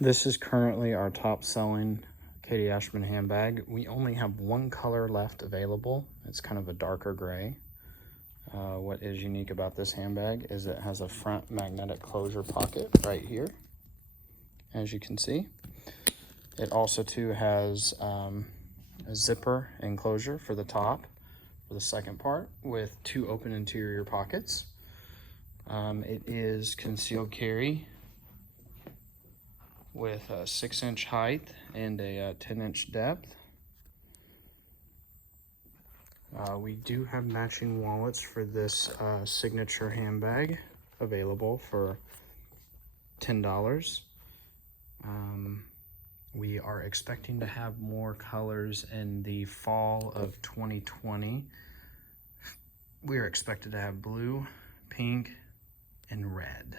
This is currently our top selling Kadie Ashman handbag. We only have one color left available. It's kind of a darker gray. What is unique about this handbag is it has a front magnetic closure pocket right here, as you can see. It also too has a zipper enclosure for the top, for the second part, with two open interior pockets. It is concealed carry with a 6-inch height and a 10-inch depth. We do have matching wallets for this signature handbag available for $10. We are expecting to have more colors in the fall of 2020. We are expected to have blue, pink, and red.